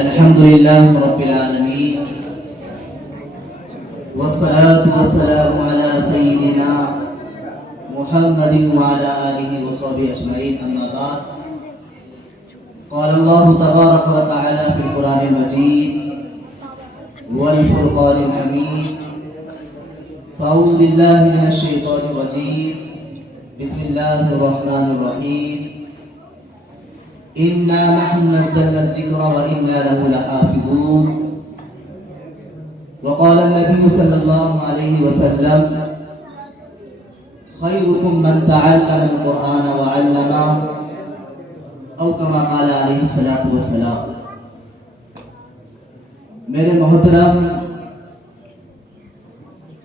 الحمد لله رب العالمين والصلاة والسلام على سيدنا محمد وعلى آله وصحبه أجمعين أما بعد قال الله تبارك وتعالى في القرآن المجيد والفرقان الحميد فأعوذ بالله من الشيطان الرجيم بسم الله الرحمن الرحيم إنا نحن نزلنا الذكر وإنا له لحافظون وقال النبي صلى الله عليه وسلم خيركم من تعلم القرآن وعلمه أو كما قال عليه الصلاة والسلام. میرے محترم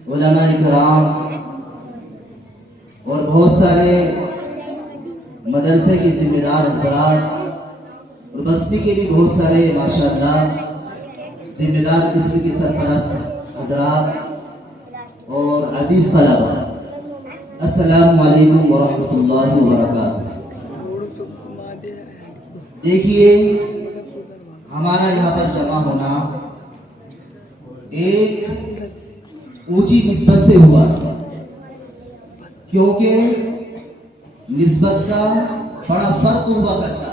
علماء کرام اور بہت سارے مدرسے کے ذمہ دار حضرات اور بستی کے بھی بہت سارے ماشاءاللہ ذمہ دار قسم کے سرپرست حضرات اور عزیز طلبہ، السلام علیکم ورحمۃ اللہ وبرکاتہ. دیکھیے، ہمارا یہاں پر جمع ہونا ایک اونچی نسبت سے ہوا، کیونکہ نسبت کا بڑا فرق ہوا کرتا ہے.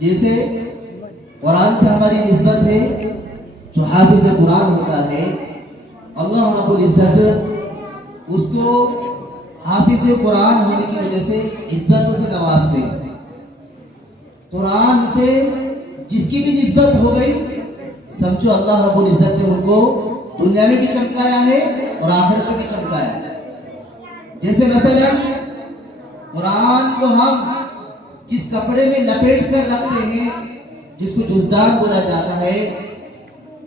جیسے قرآن سے ہماری نسبت ہے، جو حافظ قرآن ہوتا ہے اللہ رب العزت اس کو حافظ قرآن ہونے کی وجہ سے عزتوں سے نوازتے ہیں. قرآن سے جس کی بھی نسبت ہو گئی سمجھو اللہ رب العزت نے ان کو دنیا میں بھی چمکایا ہے اور آخرت میں بھی چمکایا ہے. جیسے مثلا قرآن کو ہم جس کپڑے میں لپیٹ کر رکھتے ہیں جس کو جزدان بولا جاتا ہے،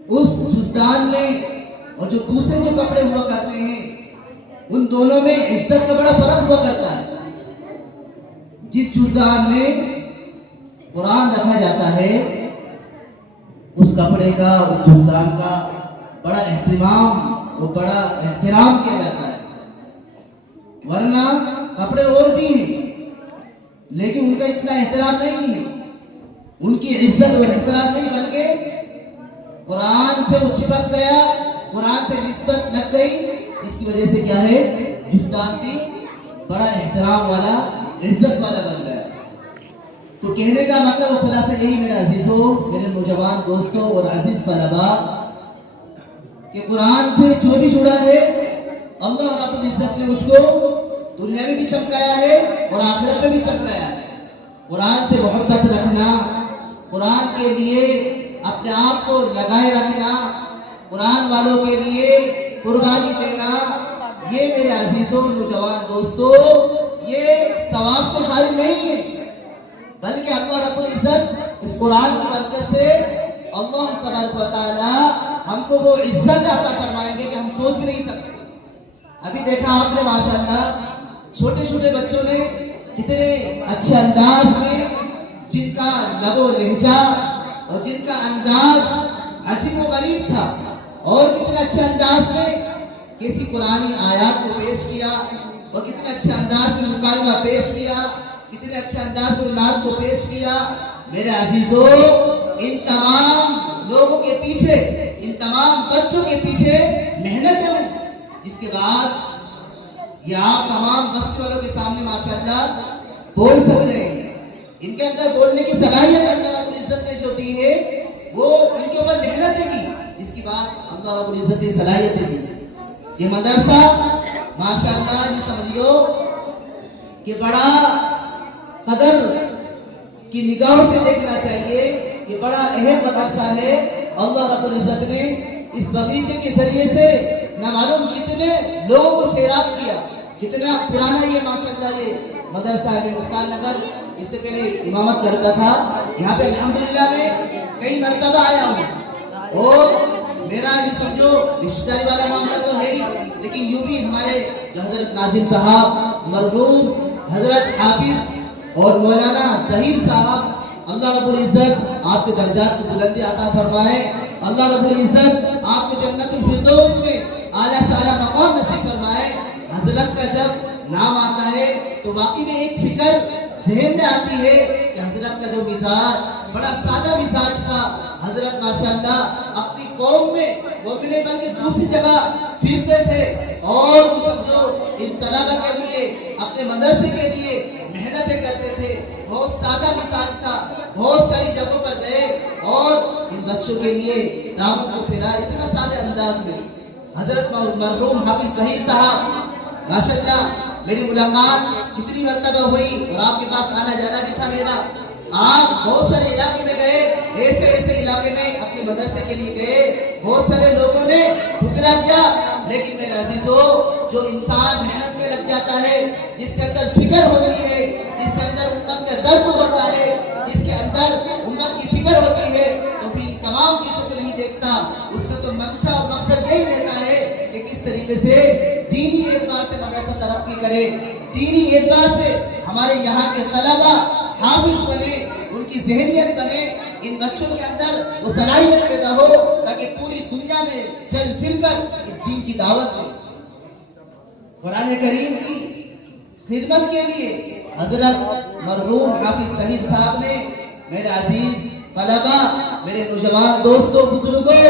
اس جزدان میں اور جو دوسرے جو کپڑے ہوا کرتے ہیں ان دونوں میں عزت کا بڑا فرق ہوا کرتا ہے. جس جزدان میں قرآن رکھا جاتا ہے اس کپڑے کا، اس جزدان کا بڑا اہتمام اور بڑا احترام کیا جاتا ہے. ورنہ کپڑے اور بھی ہیں لیکن ان کا اتنا احترام نہیں ہے، ان کی عزت اور احترام نہیں، بلکہ قرآن سے وہ چپک گیا، قرآن سے نسبت لگ گئی، اس کی وجہ سے کیا ہے جزدان بھی بڑا احترام والا، عزت والا بن گیا. تو کہنے کا مطلب و خلاصہ یہی میرے عزیزوں، میرے نوجوان دوستوں اور عزیز طلباء کہ قرآن سے جو بھی جڑا ہے اللہ رب العزت نے اس کو دنیا میں بھی چمکایا ہے اور آخرت میں بھی چمکایا ہے. قرآن سے محبت رکھنا، قرآن کے لیے اپنے آپ کو لگائے رکھنا، قرآن والوں کے لیے قربانی دینا، یہ میرے عزیزوں نوجوان دوستوں یہ ثواب سے خالی نہیں ہے، بلکہ اللہ رب العزت اس قرآن کی برکت سے اللہ تبارک و تعالی ہم کو وہ عزت عطا فرمائیں گے کہ ہم سوچ بھی نہیں سکتے. ابھی دیکھا آپ نے ماشاءاللہ چھوٹے چھوٹے بچوں نے کتنے اچھے انداز میں، جن کا لب و لہجہ اور جن کا انداز عجیب و غریب تھا، اور کتنے اچھے انداز میں کسی قرآنی آیات کو پیش کیا اور کتنے اچھے انداز میں مکالمہ پیش کیا، کتنے اچھے انداز میں نعت کو پیش کیا. میرے عزیزوں، ان تمام لوگوں کے پیچھے، ان تمام بچوں کے پیچھے محنتیں ہوں، جس کے بعد یہ آپ تمام بستی والوں کے سامنے ماشاءاللہ بول سک رہے ہیں. ان کے اندر بولنے کی صلاحیت اللہ رب العزت نے جو دی ہے وہ ان کے اوپر محنتیں کی، جس کی بات اللہ رب العزت نے صلاحیتیں دی. یہ مدرسہ ماشاءاللہ یہ سمجھو کہ بڑا قدر کی نگاہوں سے دیکھنا چاہیے، یہ بڑا اہم مدرسہ ہے. اللہ رب العزت نے اس بغیچے کے ذریعے سے نہ معلوم کتنے لوگوں کو سیراب کیا. کتنا پرانا یہ ماشاءاللہ یہ مدرسہ ہے. مختار نگر اس سے پہلے امامت کرتا تھا، یہاں پہ الحمدللہ میں کئی مرتبہ آیا ہوں، اور میرا یہ سمجھو رشتہ داری والا معاملہ تو ہے ہی، لیکن یوں بھی ہمارے جو حضرت ناظم صاحب، مرحوم حضرت حافظ اور مولانا ظہیر صاحب، اللہ رب العزت آپ کے درجات کو بلندی عطا فرمائے. اللہ رب العزت آپ کو جنت الفردوس میں اعلیٰ سے اعلیٰ مقام نصیب فرمائے. حضرت کا جب نام آتا ہے تو واقعی میں ایک فکر ذہن میں آتی ہے کہ حضرت کا جو مزاج بڑا سادہ مزاج تھا. حضرت ماشاءاللہ اپنی قوم میں وہ بھی نہیں بلکہ دوسری جگہ پھرتے تھے اور سمجھو ان طلبہ کے لیے اپنے مدرسے کے لیے محنتیں کرتے تھے. بہت سادہ مزاج تھا. بہت ساری جگہوں پر گئے اور ان بچوں کے لیے دعوت کو پھیلایا اتنا سادے انداز میں. حضرت مرحوم حافظ ظہیر صاحب ماشاءاللہ میری ملاقات کتنی مرتبہ ہوئی اور آپ کے پاس آنا جانا بھی تھا میرا. آپ بہت سارے علاقے میں گئے, ایسے علاقے میں اپنے مدرسے کے لیے گئے. بہت سارے لوگوں نے ٹھکرا دیا, لیکن میرے عزیزو جو انسان محنت میں لگ جاتا ہے, جس کے اندر فکر ہوتی ہے, جس کے اندر امت کا درد ہوتا ہے, جس کے اندر امت کی فکر ہوتی ہے, تو پھر تمام چیزوں کو نہیں دیکھتا. اس کا تو منشا اور مقصد یہی رہتا ہے کہ کس طریقے سے دینی اعتبار سے مدرسہ ترقی کرے, دینی اعتبار سے ہمارے یہاں کے طلبہ حافظ بنے, ان کی ذہنیت بنے, ان بچوں کے اندر وہ صلاحیت پیدا ہو تاکہ پوری دنیا میں چل پھر کر اس دین کی دعوت دیں. قرآن کریم کی خدمت کے لیے حضرت مرحوم حافظ ظہیر صاحب نے میرے عزیز طلبہ, میرے نوجوان دوستوں, بزرگوں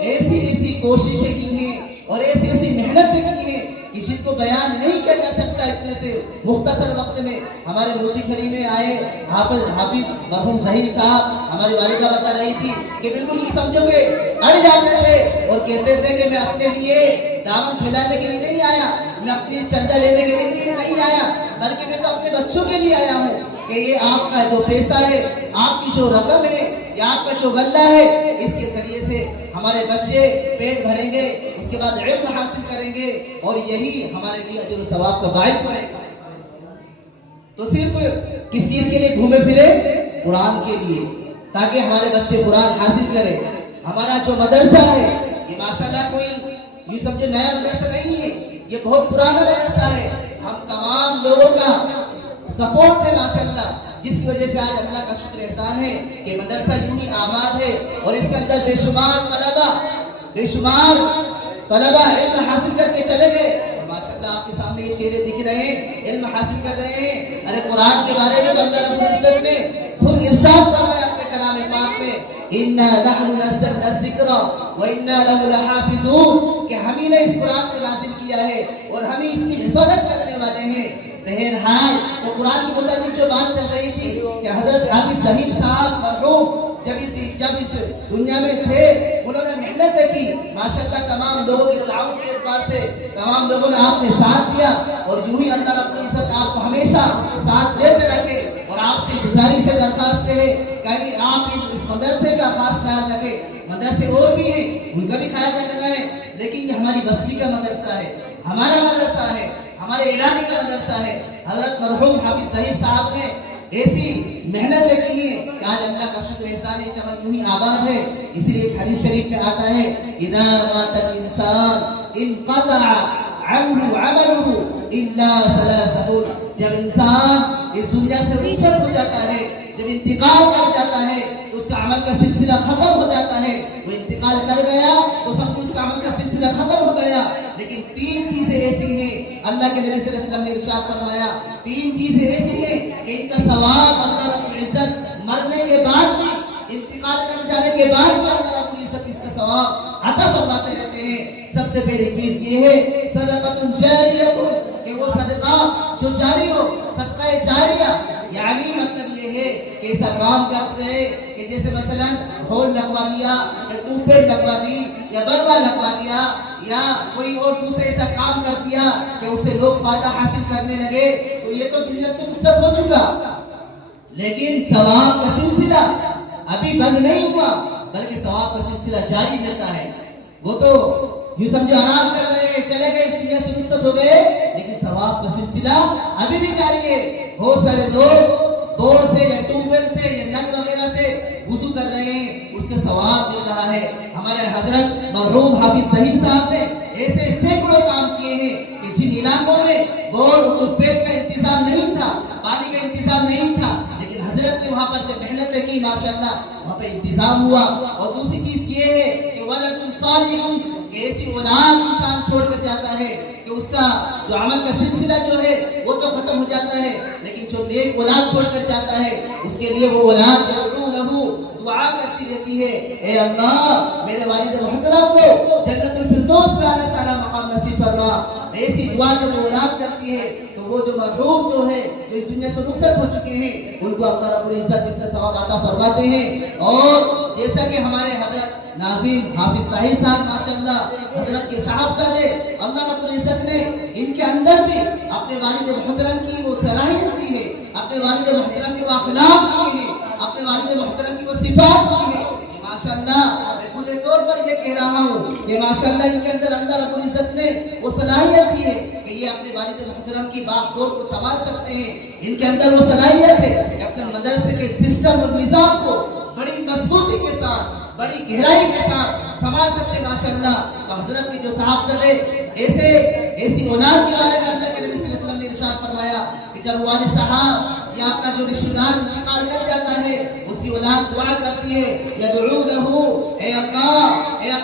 ایسی کوششیں کی ہیں اور ایسی محنتیں کی ہیں کہ جن کو بیان نہیں کیا جا سکتا اتنے سے مختصر وقت میں. ہمارے موچی کھڑی میں آئے حافظ مرحوم ظہیر صاحب, ہماری والدہ بتا رہی تھی کہ بالکل نہیں سمجھو گے, اڑ جاتے تھے اور کہتے تھے کہ میں اپنے لیے دامن پھیلانے کے لیے نہیں آیا, میں اپنی چندہ لینے کے لیے نہیں آیا, بلکہ میں تو اپنے بچوں کے لیے آیا ہوں کہ یہ آپ کا جو پیسہ ہے, آپ کی جو رقم ہے, یا آپ کا جو غلہ ہے, اس کے ذریعے سے ہمارے بچے پیٹ بھریں گے, اس کے بعد علم حاصل کریں گے اور یہی ہمارے لیے اجر و ثواب کا باعث بنے گا. تو صرف کس چیز کے لیے گھومے پھرے؟ قرآن کے لیے, تاکہ ہمارے بچے قرآن حاصل کریں. ہمارا جو مدرسہ ہے یہ ماشاءاللہ کوئی یہ سمجھے نیا مدرسہ نہیں ہے, یہ بہت پرانا مدرسہ ہے. ہم تمام لوگوں کا سپورٹ ہے ماشاءاللہ, جس کی وجہ سے آج اللہ کا شکر احسان ہے کہ مدرسہ یونی آباد ہے اور اس کے اندر بے شمار طلبہ علم حاصل کر کے چلے گئے. ماشاءاللہ آپ کے سامنے یہ چہرے دکھ رہے ہیں, علم حاصل کر رہے ہیں. ارے قرآن کے بارے میں تو اللہ رب العزت نے خود ارشاد فرمایا اپنے کلام پاک میں, اِنَّا نَحْنُ نَزَّلْنَا الذِّكْرَ وَإِنَّا لَهُ لَحَافِظُونَ, کہ ہم ہی نے اس قرآن کو نازل کیا ہے اور ہم ہی اس کی حفاظت کرنے والے ہیں. بہرحال تو قرآن کے متعلق جو بات چل رہی تھی کہ حضرت حافظ ظہیر صاحب مرحوم جب اس دنیا میں تھے, انہوں نے محنت کی ماشاءاللہ. تمام لوگوں کے تعاون کے اعتبار سے تمام لوگوں نے آپ نے ساتھ دیا, اور یوں ہی اللہ رب العزت آپ کو ہمیشہ ساتھ دیتے رکھے. اور آپ سے گزارش ہے, درخواست ہے کہ آپ اس مدرسے کا خاص خیال رکھیں. مدرسے اور بھی ہیں, ان کا بھی خیال رکھنا ہے, لیکن یہ ہماری بستی کا مدرسہ ہے, ہمارا مدرسہ ہے, ہمارے علاقے کا مدرسہ ہے. حضرت مرحوم حافظ ظہیر صاحب نے ایسی محنت کی ہے کہ آج اللہ کا شکر احسان ہے, چمن یوں ہی آباد ہے. اسی لیے ایک حدیث شریف میں آتا ہے, اذا مات الانسان انقطع عنه عمله الا ثلاثه, جب انسان اس دنیا سے رخصت ہو جاتا ہے, جب انتقال کر جاتا ہے, اس کا عمل کا سلسلہ ختم ہو جاتا ہے. وہ انتقال کر گیا تو سب اس کا عمل کا سلسلہ ختم ہو گیا. لیکن 3 چیزیں ایسی ہیں, اللہ کے نبی صلی اللہ علیہ وسلم نے ارشاد فرمایا, 3 چیزیں ایسی ہیں کہ ان کا ثواب اللہ رب العزت مرنے کے بعد بھی, انتقال کر جانے کے بعد بھی اللہ رب العزت اس کا ثواب عطا فرماتے رہتے ہیں. سب سے پہلی چیز یہ ہے صدقۃ جاریہ, کہ وہ صدقہ جو جاری ہو, صدقہ جاریہ. یعنی مطلب یہ ہے کہ ایسا کام کرتے ہیں کہ جیسے مثلا ہول لگوا لیا, یا ٹیوب ویل لگوا دی, یا بروا لگوا دیا, یا کوئی اور دوسرے ایسا کام کر دیا کہ اس سے لوگ فائدہ حاصل کرنے لگے, تو یہ تو دنیا سے رخصت ہو چکا. لیکن ثواب کا سلسلہ ابھی بند نہیں ہوا, بلکہ ثواب کا سلسلہ جاری رہتا ہے. وہ تو یوں سمجھو آرام کر رہے ہیں, چلے گئے, اس دنیا سے رخصت ہو گئے, لیکن ثواب کا سلسلہ ابھی بھی جاری ہے. بہت سارے لوگ بور سے یا ٹیوب ویل سے یا نل وغیرہ سے وضو کر رہے ہیں, اس کا ثواب مل رہا ہے. ہمارے حضرت مرحوم حافظ ظہیر صاحب نے ایسے سینکڑوں کام کیے ہیں کہ جن علاقوں میں بور اور ٹیوب ویل کا انتظام نہیں تھا, پانی کا انتظام نہیں تھا, لیکن حضرت نے وہاں پر جب محنت کی ماشاءاللہ وہاں پہ انتظام ہوا. اور دوسری چیز یہ ہے کہ ولد صالح, کہ ایسی اولاد انسان چھوڑ کر جاتا ہے کہ اس کا جو عمل کا سلسلہ جو ہے وہ تو ختم ہو جاتا ہے, لیکن لیکن جو نیک اولاد چھوڑ کر جاتا ہے اس کے لیے وہ اولاد یدعو لہو دعا کرتی رہتی ہے، اے اللہ میرے والد محترم کو جنت الفردوس میں اللہ تعالیٰ مقام نصیب فرما۔ ایسی دعا جب وہ اولاد کرتی ہے تو وہ جو مرحوم جو ہے جو اس دنیا سے رخصت ہو چکے ہیں ان کو اللہ رب العزت اس کا ثواب عطا فرماتے ہیں۔ اور جیسا کہ ہمارے حضرت ناظم حافظ طاہر صاحب ماشاءاللہ حضرت کے صاحبزادے اللہ رب العزت نے ان کے اندر بھی اپنے والد محترم کی وہ صلاحیت دی ہے، اپنے والد محترم کے وہ اخلاق دی ہے، اپنے والد محترم کی وہ صفات دی ہے کہ ماشاءاللہ میں کھلے طور پر یہ کہہ رہا ہوں کہ ماشاءاللہ ان کے اندر اللہ رب العزت نے وہ صلاحیت دی ہے کہ یہ اپنے والد محترم کی باغ ڈور کو سنبھال سکتے ہیں۔ ان کے اندر وہ صلاحیت ہے کہ اپنے مدرسے کے سسٹم اور نظام کو بڑی مضبوطی کے ساتھ بڑی گہرائی کے ساتھ سنبھال سکتے ماشاءاللہ۔ تو حضرت کے جو صاحبزادے ایسی اولاد کے بارے میں اللہ کے نبی صلی اللہ علیہ وسلم نے ارشاد فرمایا کہ جب والد صاحب یا آپ کا جو رشتہ دار انتقال کر جاتا ہے اس کی اولاد دعا کرتی ہے یدعو لہو، اے اللہ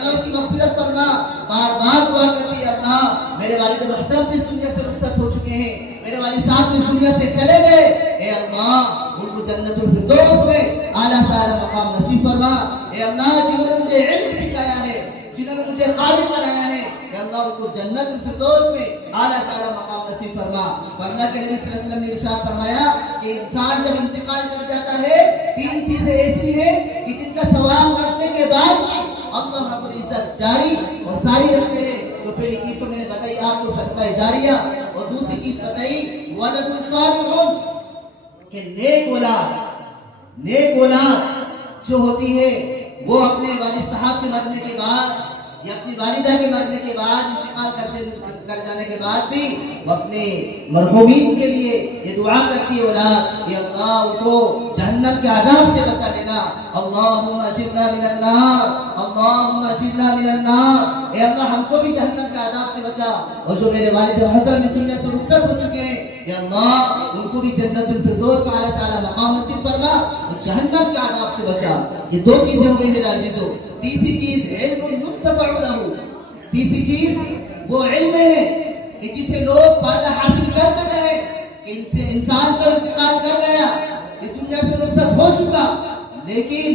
اس کی مغفرت فرما، بار بار دعا کرتی ہے اللہ میرے والد محترم اس دنیا سے رخصت ہو چکے ہیں، میرے والد صاحب اس دنیا سے چلے گئے، اے اللہ ان کو جنت الفردوس میں اعلیٰ سے اعلیٰ مقام نصیب فرما۔ اے اللہ جنہوں نے مجھے علم سکھایا ہے، جنہوں نے مجھے قابل بنایا ہے، اے اللہ ان کو جنت الفردوس میں اعلیٰ سے اعلیٰ مقام نصیب فرما۔ تو اللہ کے نبی صلی اللہ علیہ وسلم نے ارشاد فرمایا کہ انسان جب انتقال کر جاتا ہے تین چیزیں ایسی ہیں کہ جن کا ثواب کرنے کے بعد اللہ رب العزت جاری اور ساری رکھتے ہیں۔ تو پہلی چیز تو میں نے بتائی آپ کو صدقہ جاریہ، اور دوسری چیز بتائی ولد صالح کہ نیک اولاد جو ہوتی ہے وہ اپنے والد صاحب کے مرنے کے بعد یا اپنی والدہ کے مرنے کے بعد انتقال کر جانے کے بعد بھی وہ اپنے مرحومین کے لیے یہ دعا کرتی ہے اولاد کہ اللہ ان کو جہنم کے عذاب سے بچا لینا، اللہم اجرنا من النار، اللہم اجرنا من النار، اے اللہ ہم کو بھی جہنم کے عذاب سے بچا، اور جو میرے والد محترم اس دنیا سے رخصت ہو چکے ہیں یا اللہ ان کو بھی جنت الفردوس میں اعلیٰ تعالیٰ مقام نصیب فرما اور جہنم کے عذاب سے بچا۔ یہ دو چیزیں ہو گئی میرے عزیزو۔ تیسری چیز علم ينتفع له، تیسری چیز وہ علم ہے کہ جسے لوگ فائدہ حاصل کرتے رہے کہ انسان کا انتقال کر گیا، اس دنیا سے رخصت ہو چکا، لیکن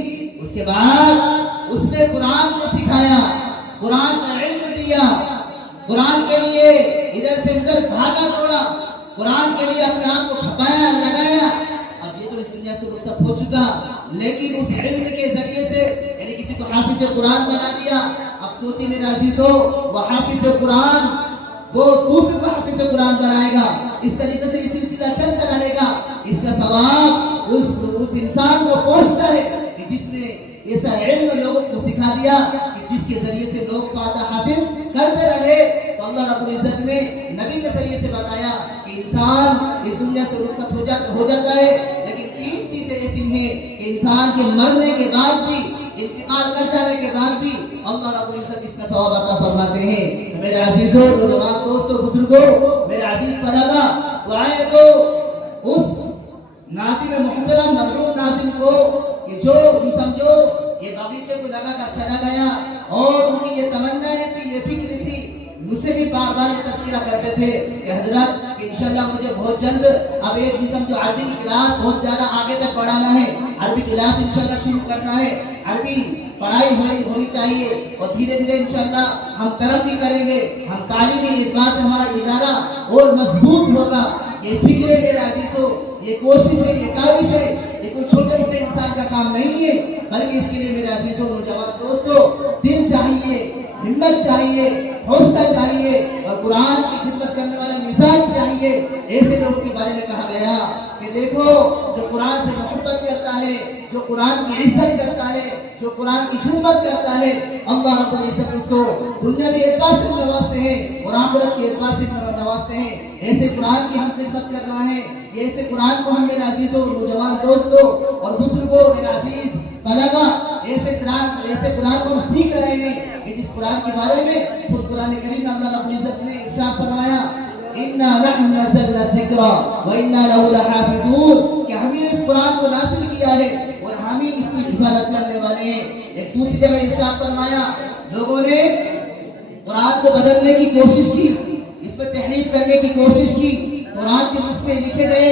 اس کے بعد اس نے قرآن کو سکھایا، قرآن کا علم دیا، قرآن کے لیے ادھر سے ادھر بھاگا دوڑا، قرآن کے لیے اپنے آپ کو کھپایا لگایا، اب یہ تو اس دنیا سے رخصت ہو چکا، لیکن اس علم کے ذریعے سے یعنی کسی کو حافظ قرآن بنا دیا۔ اب سوچیں میرے عزیزو وہ حافظ قرآن وہ دوسرے کو حافظ قرآن بنائے گا، اس طریقے سے یہ سلسلہ چلتا رہے گا، اس کا ثواب اس انسان کو پہنچتا ہے کہ جس نے ایسا علم لوگوں کو سکھا دیا کہ جس کے ذریعے سے لوگ فاتح حاصل کرتے رہے۔ تو اللہ رب العزت نے نبی کے ذریعے سے بتایا کہ انسان اس دنیا سے رخصت ہو جاتا ہے، لیکن تین چیزیں ایسی ہیں کہ انسان کے مرنے کے بعد بھی انتقال کر جانے کے بعد بھی اللہ رب العزت اس کا ثواب عطا فرماتے ہیں۔ تو میرے عزیزوں نوجوان دوستوں بزرگوں میرے عزیز طلبا تو آئے تو اس ناظم محترم مرحوم ناظم کو کہ جو سمجھو یہ باغیچے کو لگا کر چلا گیا اور ان کی یہ تمنا تھی، یہ فکر تھی، مجھ سے بھی بار بار یہ تذکرہ کرتے تھے کہ حضرت کہ انشاءاللہ مجھے بہت جلد اب ایک سمجھو عربی کی کلاس بہت زیادہ آگے تک پڑھانا ہے، عربی کلاس انشاءاللہ شروع کرنا ہے، عربی پڑھائی ہونی چاہیے اور دھیرے دھیرے انشاءاللہ ہم ترقی کریں گے، ہم تعلیمی اعتبار سے ہمارا ادارہ اور مضبوط ہوگا۔ یہ فکر ہے میرے عزیزوں، یہ کوشش ہے، یہ کاوش ہے، یہ کوئی چھوٹے موٹے انسان کا کام نہیں ہے، بلکہ اس کے لیے میرے عزیزوں نوجوان دوستوں دل چاہیے، ہمت چاہیے، حوصلہ چاہیے اور قرآن کی خدمت کرنے والا مزاج چاہیے۔ ایسے لوگوں کے بارے میں کہا گیا کہ دیکھو جو قرآن سے محبت کرتا ہے، جو قرآن کی عزت کرتا ہے، جو قرآن کی خدمت کرتا ہے، اللہ رب العزت اس کو دنیاوی اعتبار سے نوازتے ہیں اور آخرت کے اعتبار سے نوازتے ہیں۔ ایسے قرآن کی ہم خدمت کرنا ہے، ایسے قرآن کو ہم میرے عزیزوں نوجوان دوستوں اور بزرگوں میرے عزیز طلبا ایسے قرآن کو ہم سیکھ رہے ہیں کہ جس قرآن کے بارے میں خود قرآن کریم میں اللہ رب العزت نے ارشاد فرمایا اِنَّا نَحْنُ نَزَّلْنَا الذِّكْرَ وَإِنَّا لَهُ لَحَافِظُونَ کہ ہم نے اس قرآن کو نازل کیا ہے اور ہم ہی اس کی حفاظت کرنے والے ہیں۔ ایک دوسری جگہ ارشاد فرمایا لوگوں نے قرآن کو بدلنے کی کوشش کی، اس میں تحریف کرنے کی کوشش کی، قرآن کے نسخے لکھے گئے،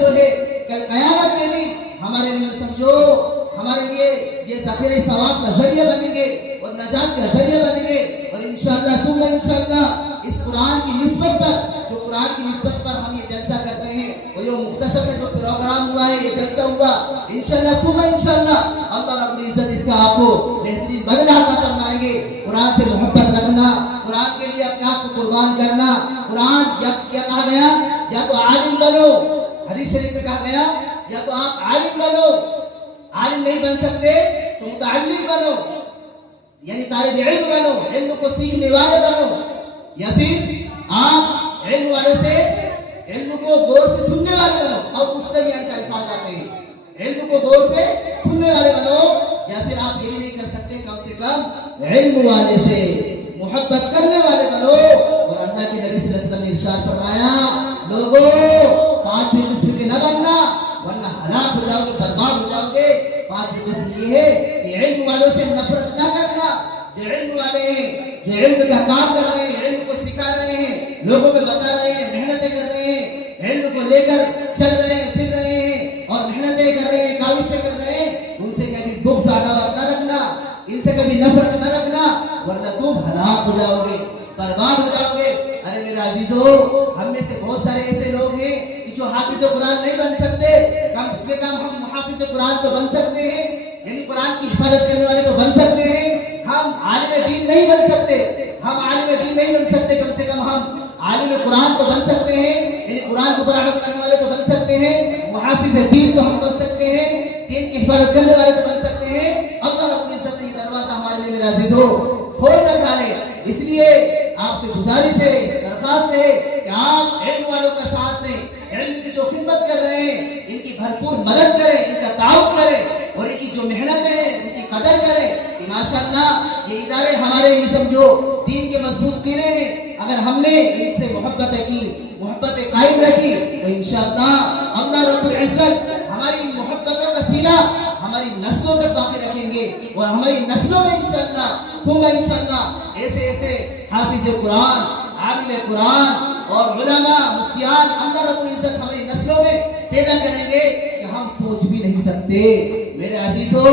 جو ہے کل قیامت میں بھی ہمارے لیے سمجھو ہمارے لیے یہ ذخیرہ ثواب کا ذریعہ بنیں گے اور نجات کا ذریعہ بنیں گے. اور انشاءاللہ ثم انشاءاللہ اس قرآن کی نسبت پر جو قرآن کی نسبت پر ہم یہ جلسہ کرتے ہیں اور یہ مختصر کا جو پروگرام ہوا ہے یہ جلسہ ہوا انشاءاللہ ثم انشاءاللہ اللہ رب العزت اس کا آپ کو بہترین بدلہ عطا فرمائیں گے. قرآن سے محبت رکھنا, قرآن کے لیے اپنے آپ کو قربان کرنا. قرآن کیا کہا گیا, یا تو عالم بنو, حدیث شریف میں کہا گیا یا تو آپ عالم بنو, عالم نہیں بن سکتے تو متعلم بنو, یعنی طالب علم بنو, علم کو سیکھنے والے بنو, یا پھر آپ علم والے سے علم کو غور سے سننے والے بنو. اور اس درمیان کے الفاظ آتے ہیں, علم کو غور سے سننے والے بنو, یا پھر آپ یہ بھی نہیں کر سکتے کم سے کم علم والے سے محبت کرنے والے بنو. اور اللہ کے نبی صلی اللہ علیہ وسلم نے ارشاد فرمایا, لوگوں پانچویں قسم کے نہ بننا ورنہ ہلاک ہو جاؤ گے, برباد ہو جاؤ گے. پانچویں قسم یہ ہے کہ علم والوں سے نفرت نہ کرنا. جو علم والے ہیں, جو علم کا کام کر رہے ہیں, علم کو سکھا رہے ہیں, لوگوں کو بتا رہے ہیں, محنتیں کر رہے ہیں, علم کو لے کر چل رہے ہیں, پھر رہے ہیں اور محنتیں کر رہے ہیں, کاوشیں کر رہے ہیں, ان سے کبھی بغض عداوت نہ رکھنا, ان سے کبھی نفرت نہ رکھنا, ورنہ تم ہلاک ہو جاؤ گے, برباد ہو جاؤ گے. ارے میرے عزیزو, ہم میں سے بہت سارے ایسے لوگ ہیں کہ جو حافظ قرآن نہیں بن سکتے. کم سے کم ہم حافظ قرآن تو بن سکتے ہیں, یعنی قرآن کی حفاظت کرنے والے تو بن سکتے ہیں. ہم عالم دین نہیں بن سکتے, ہم عالم دین نہیں بن سکتے, کم سے کم ہم عالم قرآن تو بن سکتے ہیں, یعنی قرآن کو برآمد کرنے والے تو بن سکتے ہیں. محافظ دین تو ہم بن سکتے ہیں, دین کی حفاظت کرنے والے تو بن سکتے ہیں. اللہ رب العزت نے یہ دروازہ ہمارے لیے میرے عزیزو کھول رکھا ہے. اس لیے آپ سے گزارش ہے, درخواست ہے کہ آپ علم والوں کا ساتھ دیں, علم کی جو خدمت کر رہے ہیں ان کی بھرپور مدد کریں, ان کا تعاون کریں, اور ان کی جو محنت ہے ان کی قدر کریں. کہ ماشاءاللہ یہ ادارے ہمارے یہ سمجھو دین کے مضبوط قلعے ہیں. اگر ہم نے ان سے محبت کی, محبت قائم رکھی, تو انشاءاللہ اللہ رب العزت ہماری محبتوں کا سلسلہ ہماری نسلوں تک باقی رکھیں گے, اور ہماری نسلوں میں انشاءاللہ ثم انشاءاللہ ایسے ایسے حافظ قرآن, عالم قرآن اور علماء, مفتیان اللہ رب العزت ہماری نسلوں میں پیدا کریں گے کہ ہم سوچ بھی نہیں سکتے. میرے عزیزو,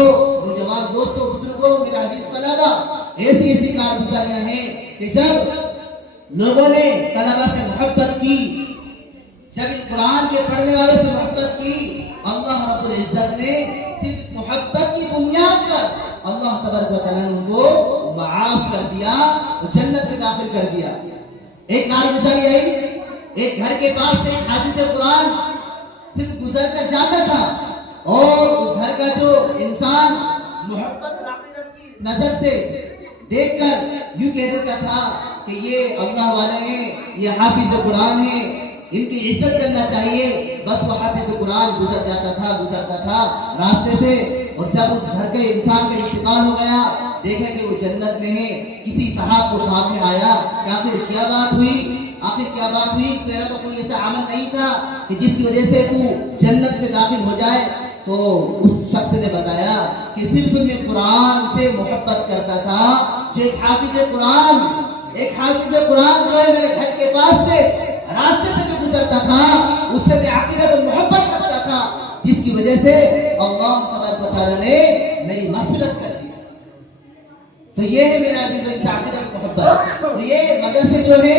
نوجوان دوستوں, بزرگوں, میرے عزیز طلبہ, ایسی ایسی کارگزاریاں ہیں کہ جب لوگوں نے طلبہ سے محبت کی, جب ان قرآن کے پڑھنے والوں سے محبت کی, اللہ رب العزت نے صرف اس محبت کی بنیاد پر اللہ تبارک و تعالیٰ نے ان کو معاف کر دیا, جنت میں داخل کر دیا. ایک کارگزاری آئی, ایک گھر کے پاس سے حافظ قرآن صرف گزر کر جاتا تھا, اور اس گھر کا جو انسان محبت عقیدت کی نظر سے دیکھ کر یوں کہہ دیتا تھا کہ یہ اللہ والے ہیں, یہ حافظ قرآن ہیں, ان کی عزت کرنا چاہیے. بس وہ حافظ قرآن گزرتا تھا راستے سے, اور جب اس گھر کے انسان کا انتقال ہو گیا, دیکھا کہ وہ جنت میں ہے. کسی صاحب کو خواب میں آیا کہ آخر کیا بات ہوئی, تیرا تو کوئی ایسا عمل نہیں تھا کہ جس کی وجہ سے تو جنت میں داخل ہو جائے. تو اس شخص نے بتایا کہ صرف میں قرآن سے محبت کرتا تھا. جو ایک حافظ قرآن جو ہے میرے گھر کے پاس سے راستے سے جو گزرتا تھا, اس سے میں عقیدت اور محبت کرتا تھا, جس کی وجہ سے اللہ تبارک و تعالیٰ نے میری مغفرت کر دی. تو یہ ہے میرے عزیزو ان کی عقیدت محبت. تو یہ مدرسے جو ہے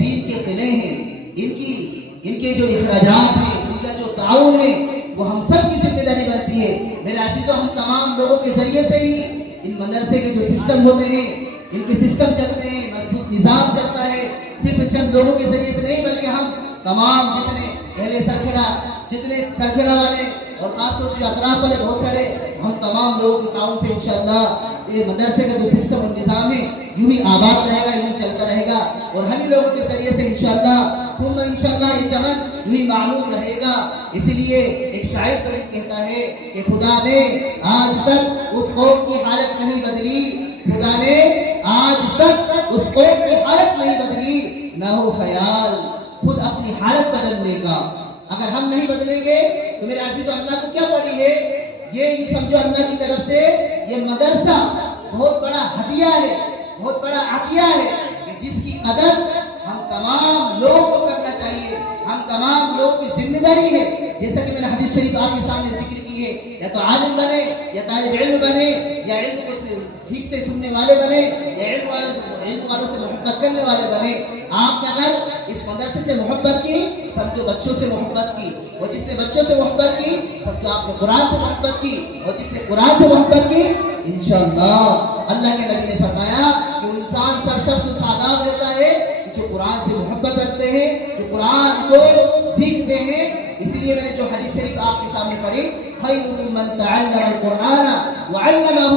دین کے قلعے ہیں, ان کے جو اخراجات ہیں, ان کا جو تعاون ہے, وہ ہم سب کی ذمہ داری بنتی ہے. میرے عزیزو, ہم تمام لوگوں کے ذریعے سے ہی ان مدرسے کے جو سسٹم ہوتے ہیں, ان کے سسٹم چلتے ہیں, مضبوط نظام چلتا ہے. صرف چند لوگوں کے ذریعے سے نہیں, بلکہ ہم تمام جتنے اہل سرکھیڑا والے اور خاص طور سے اطراف والے بہت سارے, ہم تمام لوگوں کے تعاون سے انشاءاللہ یہ مدرسے کا جو سسٹم اور نظام ہے یوں ہی آباد رہے گا, یوں چلتا رہے گا, اور ہم ہی لوگوں کے ذریعے سے انشاءاللہ یہ چمن یوں ہی معمول رہے گا. اسی لیے ایک شاعر تو کہتا ہے کہ خدا نے آج تک اس قوم کی حالت نہیں بدلی, خدا نے آج تک اس قوم کی حالت نہیں بدلی, نہ ہو خیال خود اپنی حالت بدلنے کا. اگر ہم نہیں بدلیں گے تو میرے عزیزو, اللہ کو کیا پڑی ہے, یہ سمجھو اللہ کی طرف سے یہ مدرسہ بہت بڑا ہدیہ ہے, بہت بڑا عطیہ ہے, کہ جس کی قدر ہم تمام لوگوں کو کرنا چاہیے, ہم تمام لوگوں کی ذمہ داری ہے، جیسا کہ میں نے حدیث شریف آپ کے سامنے ذکر کی ہے، یا تو عالم بنے یا طالب علم بنے یا علم کو ٹھیک سے سننے والے بنے یا علم والوں سے محبت کرنے والے بنے۔ آپ نے اگر اس مدرسے سے محبت کی، سمجھو بچوں سے محبت کی، اور جس نے بچوں سے محبت کی سمجھو آپ نے قرآن سے محبت کی، اور جس نے قرآن سے محبت کی انشاءاللہ اللہ کے نبی نے فرمایا کہ وہ انسان سرشخص و شاداب رہتا ہے جو قرآن سے محبت رکھتے ہیں، جو قرآن کو سیکھتے ہیں۔ اس لیے میں نے جو حدیث شریف آپ کے سامنے پڑھی، خیرکم من تعلم القرآن وعلمہ،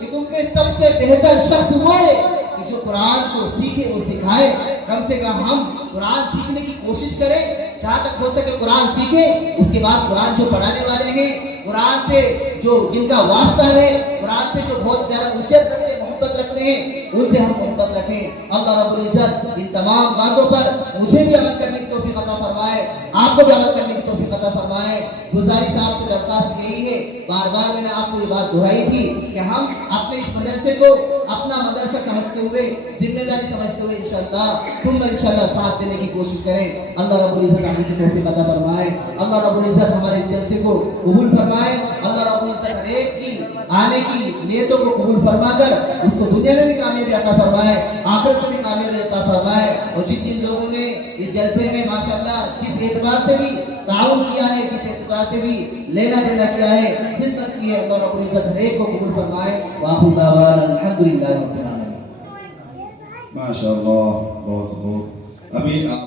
کہ تم میں سب سے بہتر شخص وہ ہے کہ جو قرآن کو سیکھے اور سکھائے۔ کم سے کم ہم قرآن سیکھنے کی کوشش کریں، جہاں تک ہو سکے قرآن سیکھیں، اس کے بعد قرآن جو پڑھانے والے ہیں، قرآن سے جو جن کا واسطہ ہے، قرآن سے جو بہت زیادہ انسیت رکھتے ہیں، محبت رکھتے ہیں، ان سے ہم محبت رکھیں۔ اللہ رب العزت ان تمام باتوں پر مجھے بھی عمل کرنے کی توفیق عطا فرمائے، آپ کو بھی عمل کرنے کی توفیق عطا فرمائے۔ گزارش آپ سے درخواست یہی ہے، بار بار میں نے آپ کو یہ بات دہرائی تھی کہ ہم اپنے اس مدرسے کو اپنا مدرسہ سمجھتے ہوئے، ذمہ داری سمجھتے ہوئے انشاءاللہ ساتھ دینے کی کوشش کریں۔ اللہ رب العزت ہم کی توفیق عطا فرمائے، اللہ رب العزت ہمارے اس جلسے کو قبول فرمائے، اللہ رب العزت ہر ایک کی آنے کی نیتوں کو قبول فرما کر اس کو دنیا میں بھی کامیابی عطا فرمائے، آخرت میں بھی کامیابی عطا فرمائے۔ اور جن جن لوگوں نے اس جلسے میں ماشاءاللہ کس اعتبار سے بھی تعاون کیا ہے، کس اعتبار سے بھی لینا دینا کیا ہے، خدمت کی ہے، اللہ رب العزت ہر ایک کو قبول فرمائے۔ وآخر دعوانا الحمدللہ رب العالمین۔ ماشاءاللہ، بہت خوب۔ ابھی